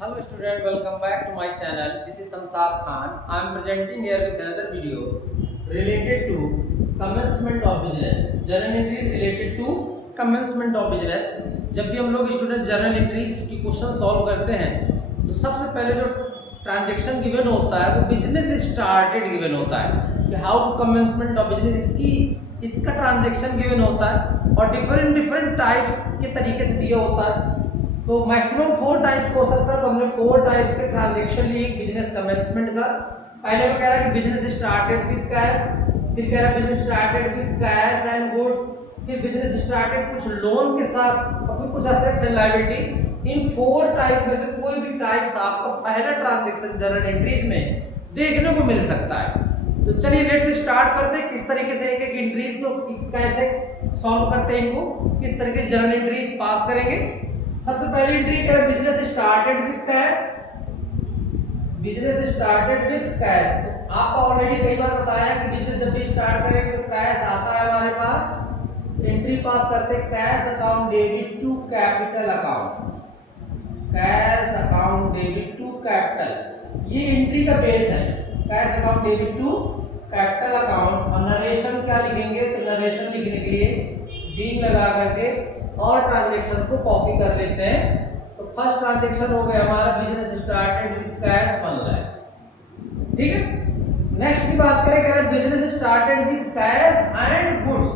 Hello student, welcome back to my channel. This is Samsad Khan. I am presenting here with another video related to commencement of business. Journal entries related to commencement of business. जब भी हम लोग student journal entries की question solve करते हैं तो सबसे पहले जो ट्रांजैक्शन गिवन होता है वो बिजनेस स्टार्टेड गिवन होता है कि how to commencement of business इसका ट्रांजैक्शन गिवन होता है और डिफरेंट टाइप्स के तरीके से दिया होता है। तो मैक्सिमम 4 टाइप्स हो सकता है, तो हमने 4 टाइप्स के ट्रांजैक्शन लिए बिजनेस कमेंसमेंट का। पहले वो कह रहा है कि बिजनेस स्टार्टेड विद कैश, फिर कह रहा है business started with cash and goods, फिर बिजनेस स्टार्टेड कुछ लोन के साथ और फिर कुछ assets and liability. In 4 type में से कोई भी टाइप्स आपका पहला ट्रांजैक्शन जर्नल एंट्रीज में देखने को मिल सकता है। तो चलिए लेट्स स्टार्ट करते हैं किस तरीके से एक एक एंट्रीज को कैसे सॉल्व करते हैं, इनको किस तरीके से जर्नल एंट्रीज पास करेंगे। सबसे पहली एंट्री क्या है, business started with cash. Business started with cash, तो आपको ऑलरेडी कई बार बताया कि बिजनेस जब भी स्टार्ट करेंगे तो कैश आता है हमारे पास, तो एंट्री पास करते हैं cash account debit to capital account. Cash account debit to capital, ये एंट्री का बेस है। Cash account debit to capital account. और नरेशन क्या लिखेंगे, तो नरेशन लिखने के लिए बीइंग लगा करके और ट्रांजैक्शंस को कॉपी कर लेते हैं। तो फर्स्ट ट्रांजैक्शन हो गया हमारा business started with cash 1 lakh. ठीक है, नेक्स्ट की बात करें business started with cash and goods.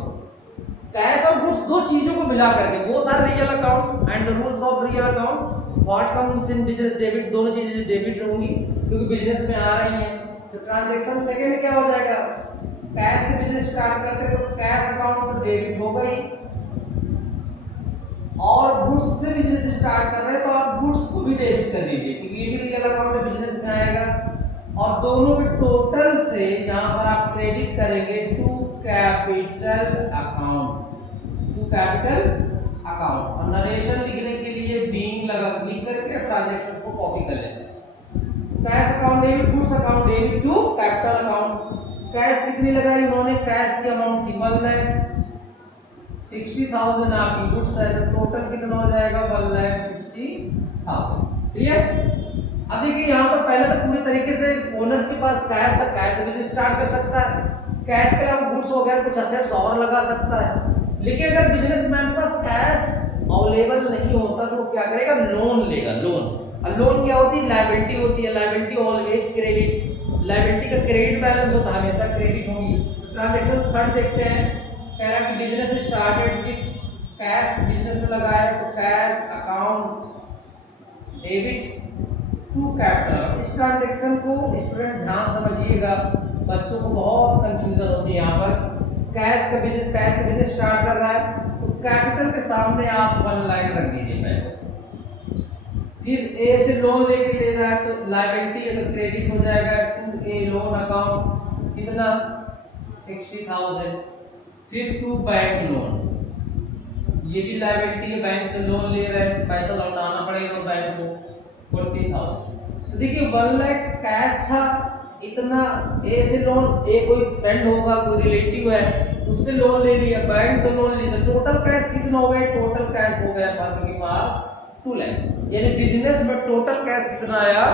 Cash और गुड्स दो चीजों को मिला करके, both are real account and the rules of real account what comes in business debit, दोनों चीजें डेबिट होंगी क्योंकि बिजनेस में आ रही हैं। तो ट्रांजैक्शन सेकंड क्या हो जाएगा, कैश से बिजनेस स्टार्ट करते हैं तो कैश अकाउंट तो डेबिट हो गई, और गुड्स से बिजनेस स्टार्ट कर रहे हैं तो आप गुड्स को भी डेबिट कर दीजिए क्योंकि ये भी रियल अकाउंट में बिजनेस में आएगा। और दोनों के टोटल से यहां पर आप क्रेडिट करेंगे to capital account, to capital account. और नरेशन लिखने के लिए बीइंग लिख करके ट्रांजैक्शंस को कॉपी कर लेते हैं। Cash account debit, goods account debit to capital account. Cash कितनी लगाई उन्होंने, कैश की अमाउंट थी 1,60,000, आपकी गुड्स है तो टोटल कितना हो जाएगा 1,60,000। क्लियर। अब देखिए यहाँ पर पहले तो पूरी तरीके से ओनर्स के पास कैश था, कैश से बिजनेस स्टार्ट कर सकता है, कैश के अलावा गुड्स वगैरह कुछ एसेट्स और लगा सकता है। लेकिन अगर बिजनेसमैन के पास कैश अवेलेबल नहीं होता तो वो क्या करेगा, लोन लेगा। लोन, लोन क्या होती है, लायबिलिटी होती है। लायबिलिटी ऑलवेज क्रेडिट, लायबिलिटी का क्रेडिट बैलेंस होता है, हमेशा क्रेडिट होगी। ट्रांजैक्शन थर्ड देखते हैं, कह रहा है कि business started with cash, business में लगाया तो cash account debit to capital. इस ट्रांजैक्शन को स्टूडेंट ध्यान समझिएगा, बच्चों को बहुत कंफ्यूजन होती है यहाँ पर। कैश का बिजनेस, कैश से बिजनेस स्टार्ट कर रहा है तो कैपिटल के सामने आप 1 लाख रख दीजिए पहले। फिर ए से लोन लेके ले रहा है तो लायबिलिटी है तो क्रेडिट हो जाएगा टू ए लोन अकाउंट, कितना 60,000। फिर टू बैंक लोन, ये भी लायबिलिटी है, बैंक से लोन ले रहे हैं, पैसा लौटाना पड़ेगा बैंक को 40,000। तो देखिए 1 लाख कैश था, इतना ए से लोन, ए कोई फ्रेंड होगा, कोई रिलेटिव है, उससे लोन ले लिया, बैंक से लोन लिया, तो टोटल कैश कितना हो गया, टोटल कैश हो गया फर्म के पास 2 लाख। यानी बिजनेस में टोटल कैश कितना आया,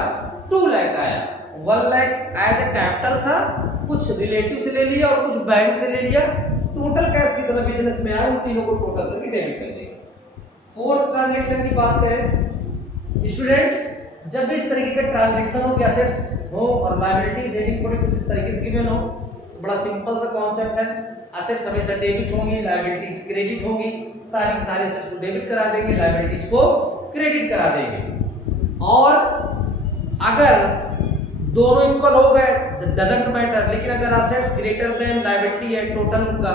2 लाख आया। 1 लाख एज ए कैपिटल था, कुछ रिलेटिव से ले लिया और कुछ बैंक से ले लिया, टोटल कैश कितना बिजनेस में आया, उन तीनों को टोटल करके डेबिट कर देंगे। फोर्थ ट्रांजैक्शन की बात करें स्टूडेंट, जब भी इस तरीके के ट्रांजैक्शन हो कि एसेट्स हो और लायबिलिटीज हेडिंग कोड कुछ इस तरीके से गिवन हो, बड़ा सिंपल सा कॉन्सेप्ट है। एसेट्स हमेशा डेबिट होंगी, लायबिलिटीज क्रेडिट होंगी, सारी की सारी एसेट्स को डेबिट करा देंगे, लायबिलिटीज को क्रेडिट करा देंगे। और अगर दोनों इक्वल हो गए डजंट मैटर, लेकिन अगर एसेट्स ग्रेटर देन लायबिलिटी है टोटल का,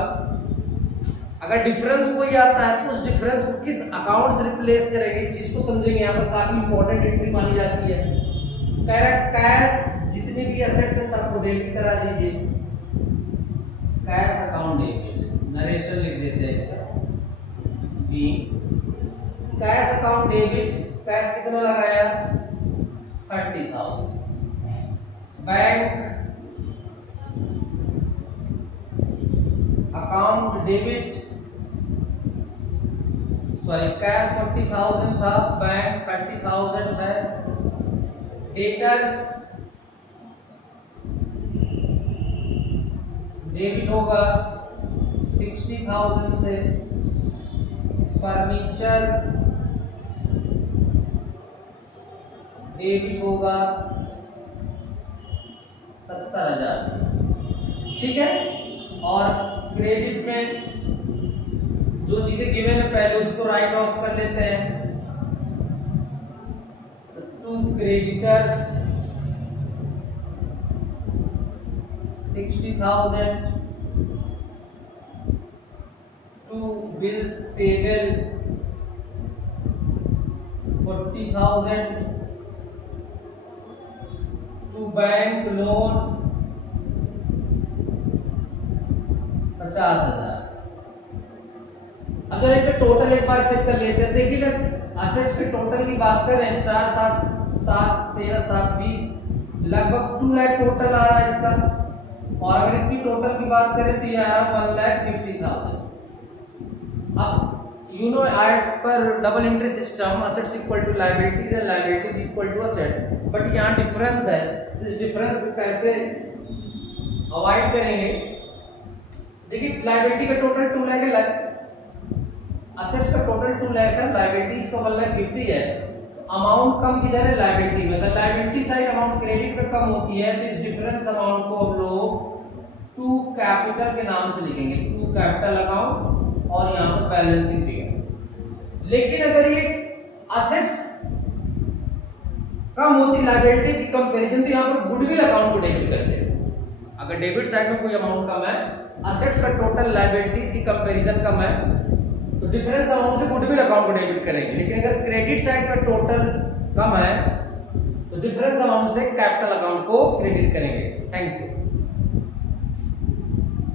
अगर डिफरेंस कोई आता है तो उस डिफरेंस को किस अकाउंट से रिप्लेस करेंगे, इस चीज को समझेंगे। यहाँ पर काफी इंपॉर्टेंट एंट्री मानी जाती है। कह रहा है कैश जितनी भी एसेट्स है सबको डेबिट करा दीजिए, कैश अकाउंट डेबिट, नरेशन लिख देते हैं इसका B. Cash account debit, cash कितना लगाया 30,000। Bank account debit, sorry cash 40,000 था, बैंक 30,000 है, डेटर्स डेबिट होगा 60,000 से, फर्नीचर डेबिट होगा 70,000 से, ठीक है। और क्रेडिट में जो चीजें गिवन है पहले उसको राइट ऑफ कर लेते हैं। To creditors 60,000, to bills payable 40,000, to bank loan 50,000। अब जरा इनका टोटल एक बार चेक कर लेते हैं। देखिए जब असेट्स के टोटल की बात करें 4 7 7 13 7 20 लगभग 2 लाख टोटल आ रहा है इसका। और अगर इसकी टोटल की बात करें तो ये आ रहा है 1,50,000। अब यू नो एड पर double entry system assets equal to liabilities and liabilities equal to assets, but यहाँ डिफरेंस है। इस डिफरेंस को कैसे अवॉइड करेंगे? देखिए लायबिलिटी का टोटल 2 लाख है, असेट्स का टोटल 2 लाख है, लायबिलिटीज का 1,50,000 है। तो अमाउंट कम किधर है? लायबिलिटी में। अगर लायबिलिटी साइड अमाउंट क्रेडिट में कम होती है तो इस डिफरेंस अमाउंट को हम लोग टू कैपिटल के नाम से लिखेंगे, टू कैपिटल अकाउंट और यहाँ पर बैलेंसिंग फिगर। लेकिन अगर ये असेट्स कम होती लायबिलिटी की कंपैरिजन तो यहाँ पर गुडविल अकाउंट को डेबिट करते हैं। अगर डेबिट साइड में कोई अमाउंट कम है, असेट्स का टोटल लायबिलिटीज की कंपैरिजन कम है, तो डिफरेंस अमाउंट से गुडविल अकाउंट को डेबिट करेंगे। लेकिन अगर क्रेडिट साइड का टोटल कम है तो डिफरेंस अमाउंट से कैपिटल अकाउंट को क्रेडिट करेंगे। Thank you.